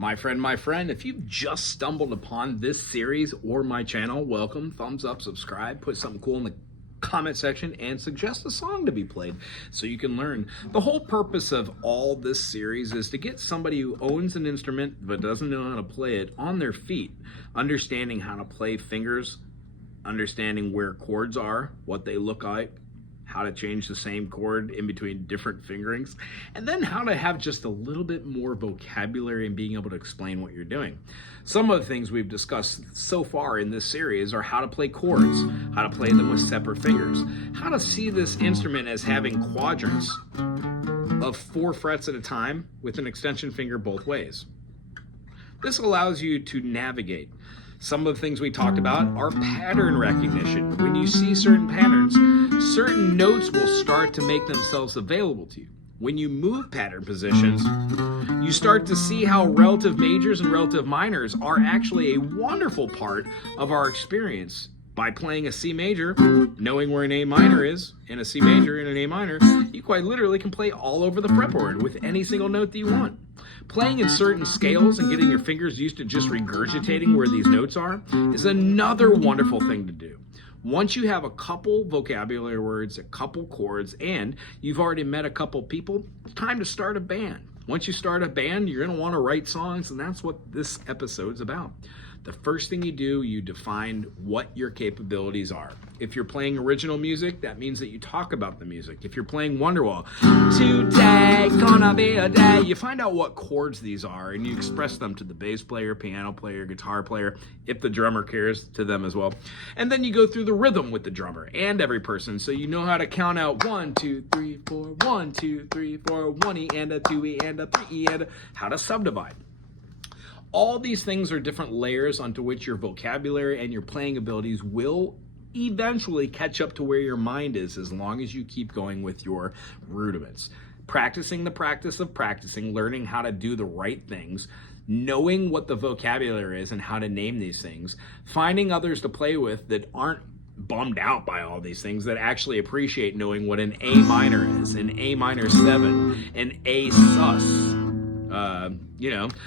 My friend, if you've just stumbled upon this series or my channel, welcome, thumbs up, subscribe, put something cool in the comment section and suggest a song to be played so you can learn. The whole purpose of all this series is to get somebody who owns an instrument but doesn't know how to play it on their feet, understanding how to play fingers, understanding where chords are, what they look like, how to change the same chord in between different fingerings, and then how to have just a little bit more vocabulary and being able to explain what you're doing. Some of the things we've discussed so far in this series are how to play chords, how to play them with separate fingers, how to see this instrument as having quadrants of 4 frets at a time with an extension finger both ways. This allows you to navigate. Some of the things we talked about are pattern recognition. When you see certain patterns, certain notes will start to make themselves available to you. When you move pattern positions, you start to see how relative majors and relative minors are actually a wonderful part of our experience. By playing a C major, knowing where an A minor is, and a C major and an A minor, you quite literally can play all over the fretboard with any single note that you want. Playing in certain scales and getting your fingers used to just regurgitating where these notes are is another wonderful thing to do. Once you have a couple vocabulary words, a couple chords, and you've already met a couple people, it's time to start a band. Once you start a band, you're going to want to write songs, and that's what this episode's about. The first thing you do, you define what your capabilities are. If you're playing original music, that means that you talk about the music. If you're playing Wonderwall, today gonna be a day, you find out what chords these are and you express them to the bass player, piano player, guitar player, if the drummer cares, to them as well. And then you go through the rhythm with the drummer and every person, so you know how to count out 1, 2, 3, 4, 1, 2, 3, 4, 1 E and a 2 E and a 3 E and how to subdivide. All these things are different layers onto which your vocabulary and your playing abilities will eventually catch up to where your mind is, as long as you keep going with your rudiments. Practicing the practice of practicing, learning how to do the right things, knowing what the vocabulary is and how to name these things, finding others to play with that aren't bummed out by all these things, that actually appreciate knowing what an A minor is, an A minor 7, an A sus,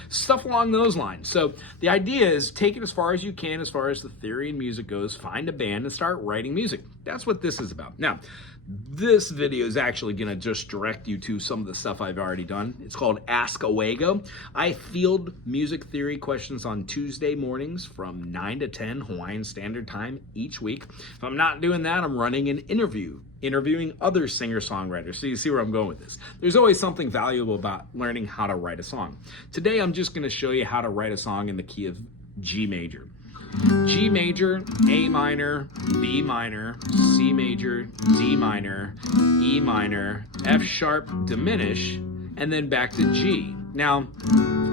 stuff along those lines. So the idea is take it as far as you can, as far as the theory and music goes, find a band and start writing music. That's what this is about. Now, this video is actually going to just direct you to some of the stuff I've already done. It's called Ask a Wago. I field music theory questions on Tuesday mornings from 9 to 10 Hawaiian Standard Time each week. If I'm not doing that, I'm running an interviewing other singer-songwriters. So you see where I'm going with this. There's always something valuable about learning how to write a song. Today, I'm just going to show you how to write a song in the key of G major. G major, A minor, B minor, C major, D minor, E minor, F sharp, diminish, and then back to G. Now,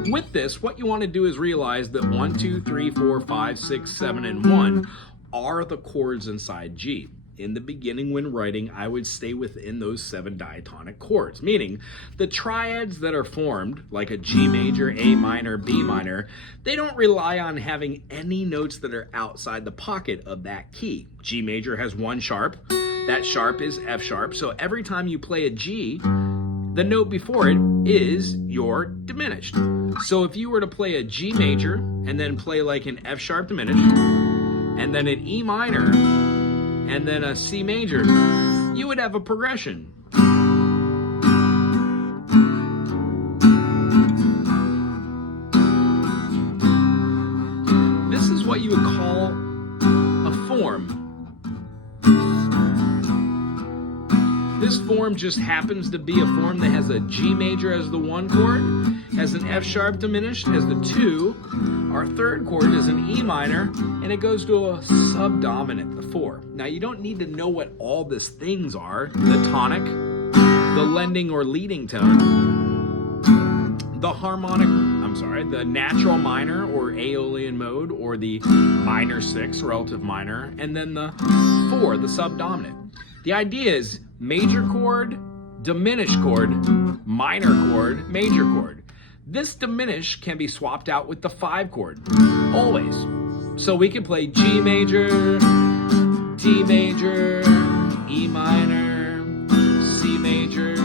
with this, what you want to do is realize that 1, 2, 3, 4, 5, 6, 7, and 1 are the chords inside G. In the beginning, when writing, I would stay within those 7 diatonic chords, meaning the triads that are formed, like a G major, A minor, B minor, they don't rely on having any notes that are outside the pocket of that key. G major has 1 sharp, that sharp is F sharp, so every time you play a G, the note before it is your diminished. So if you were to play a G major and then play like an F sharp diminished, and then an E minor, and then a C major, you would have a progression. This is what you would call a form. This form just happens to be a form that has a G major as the 1 chord, has an F sharp diminished as the 2, our 3rd chord is an E minor, and it goes to a subdominant, the 4. Now you don't need to know what all these things are: the tonic, the lending or leading tone, the natural minor or Aeolian mode, or the minor 6, relative minor, and then the 4, the subdominant. The idea is major chord, diminished chord, minor chord, major chord. This diminish can be swapped out with the 5 chord, always. So we can play G major, D major, E minor, C major.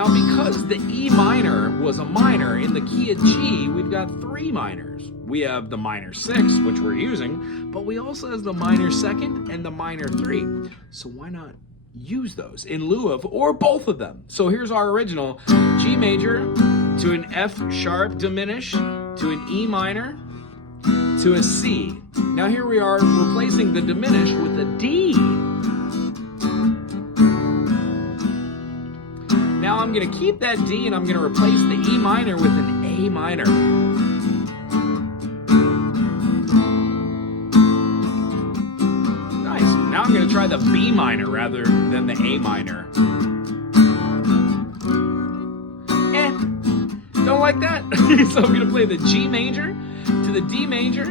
Now, because the E minor was a minor, in the key of G, we've got 3 minors. We have the minor 6, which we're using, but we also have the minor 2nd and the minor 3. So why not use those in lieu of, or both of them? So here's our original: G major to an F sharp diminished to an E minor to a C. Now here we are replacing the diminished with a D. Now I'm going to keep that D and I'm going to replace the E minor with an A minor. Nice. Now I'm going to try the B minor rather than the A minor. Don't like that? So I'm going to play the G major to the D major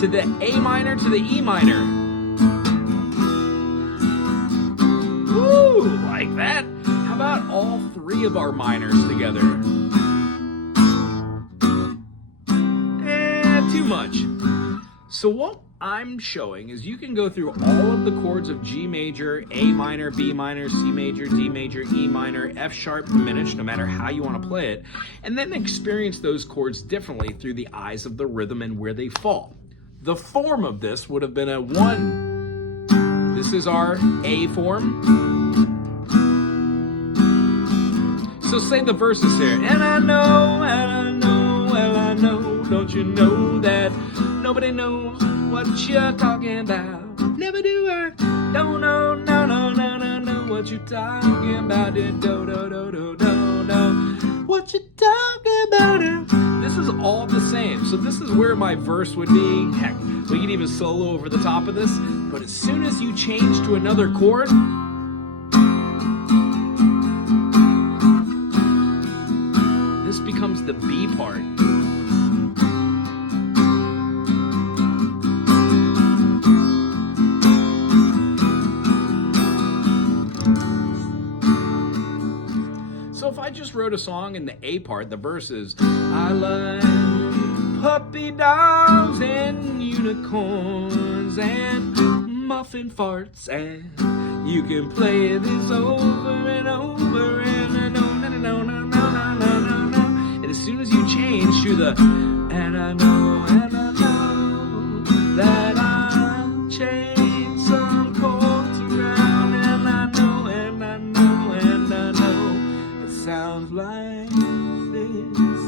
to the A minor to the E minor. Woo! Like that? How about all 3 of our minors together? Too much. So what I'm showing is you can go through all of the chords of G major, A minor, B minor, C major, D major, E minor, F sharp diminished, no matter how you want to play it, and then experience those chords differently through the eyes of the rhythm and where they fall. The form of this would have been a 1. This is our A form. So say the verses here. And I know, well I know, don't you know that nobody knows what you're talking about? Never do I, don't know, no, what you're talking about? What you talking about? This is all the same. So this is where my verse would be. Heck, we could even solo over the top of this. But as soon as you change to another chord, this becomes the B part. So if I just wrote a song in the A part, the verse is, I like puppy dogs and unicorns and muffin farts, and you can play this over and over and no. And as soon as you change to the, and I know that I'll change some chords around, and I know it sounds like this.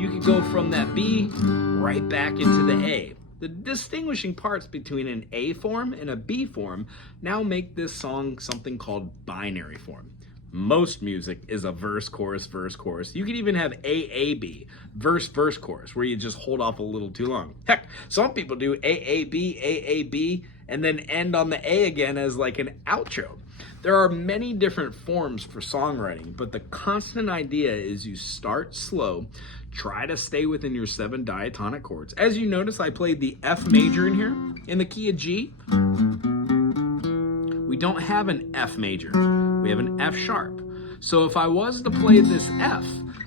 You can go from that B right back into the A. The distinguishing parts between an A form and a B form now make this song something called binary form. Most music is a verse, chorus, verse, chorus. You can even have AAB, verse, verse, chorus, where you just hold off a little too long. Heck, some people do AAB, AAB, and then end on the A again as like an outro. There are many different forms for songwriting, but the constant idea is you start slow, try to stay within your 7 diatonic chords. As you notice, I played the F major in here, in the key of G. We don't have an F major, we have an F sharp. So if I was to play this F,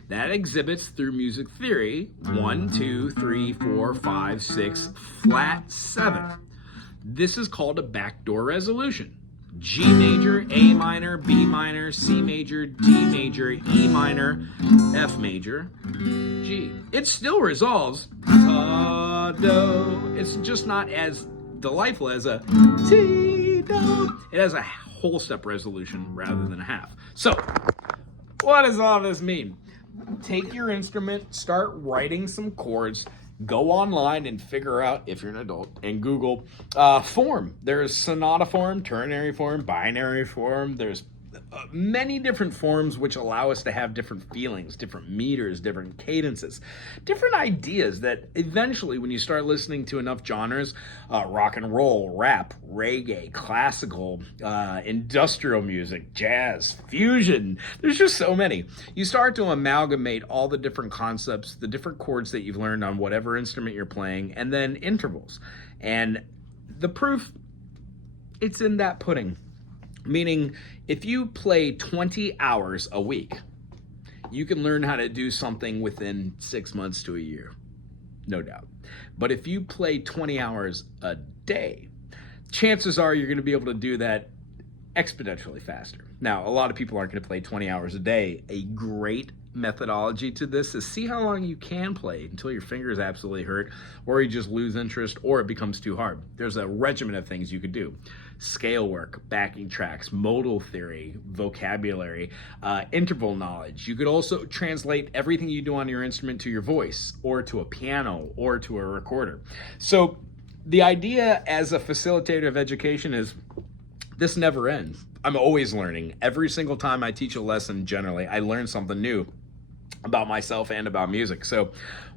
that exhibits through music theory 1, 2, 3, 4, 5, 6, flat 7. This is called a backdoor resolution. G major, A minor, B minor, C major, D major, E minor, F major, G. It still resolves do. It's just not as delightful as a T do. It has a whole step resolution rather than a half. So, what does all this mean? Take your instrument, start writing some chords, go online and figure out, if you're an adult, and Google form. There's sonata form, ternary form, binary form. There's many different forms which allow us to have different feelings, different meters, different cadences, different ideas that eventually, when you start listening to enough genres, rock and roll, rap, reggae, classical, industrial music, jazz, fusion, there's just so many. You start to amalgamate all the different concepts, the different chords that you've learned on whatever instrument you're playing, and then intervals. And the proof, it's in that pudding. Meaning, if you play 20 hours a week, you can learn how to do something within 6 months to a year, no doubt. But if you play 20 hours a day, chances are you're going to be able to do that exponentially faster. Now, a lot of people aren't going to play 20 hours a day. A great methodology to this is see how long you can play until your fingers absolutely hurt, or you just lose interest, or it becomes too hard. There's a regimen of things you could do: scale work, backing tracks, modal theory, vocabulary, interval knowledge. You could also translate everything you do on your instrument to your voice, or to a piano, or to a recorder. So the idea as a facilitator of education is this never ends. I'm always learning. Every single time I teach a lesson, generally, I learn something new about myself and about music. So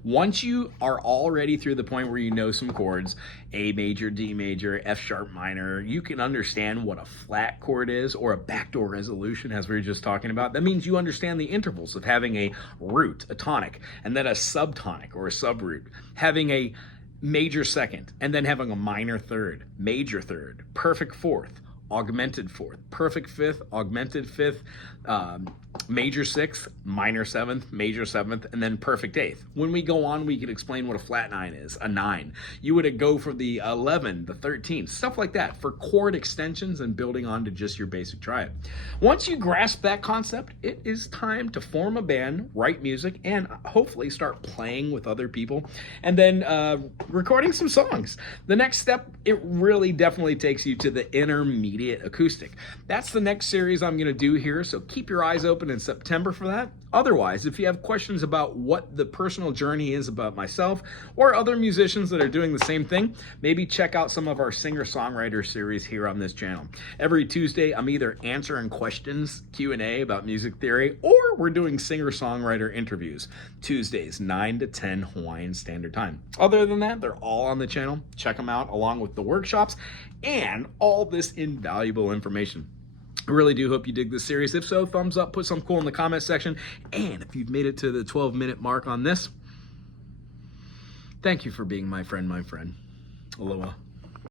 once you are already through the point where you know some chords, A major, D major, F sharp minor, you can understand what a flat chord is, or a backdoor resolution, as we were just talking about. That means you understand the intervals of having a root, a tonic, and then a subtonic or a subroot, having a major second, and then having a minor third, major third, perfect fourth, augmented fourth, perfect fifth, augmented fifth, major sixth, minor seventh, major seventh, and then perfect eighth. When we go on, we could explain what a flat nine is, a nine. You would go for the 11, the 13, stuff like that, for chord extensions and building on to just your basic triad. Once you grasp that concept, it is time to form a band, write music, and hopefully start playing with other people, and then recording some songs. The next step, it really definitely takes you to the intermediate acoustic. That's the next series I'm going to do here, so keep your eyes open in September for that. Otherwise, if you have questions about what the personal journey is about myself or other musicians that are doing the same thing, maybe check out some of our singer-songwriter series here on this channel. Every Tuesday, I'm either answering questions, Q&A about music theory, or we're doing singer-songwriter interviews. Tuesdays, 9 to 10 Hawaiian Standard Time. Other than that, they're all on the channel. Check them out along with the workshops and all this invaluable information. I really do hope you dig this series. If so, thumbs up, put something cool in the comment section. And if you've made it to the 12-minute mark on this, thank you for being my friend, my friend. Aloha.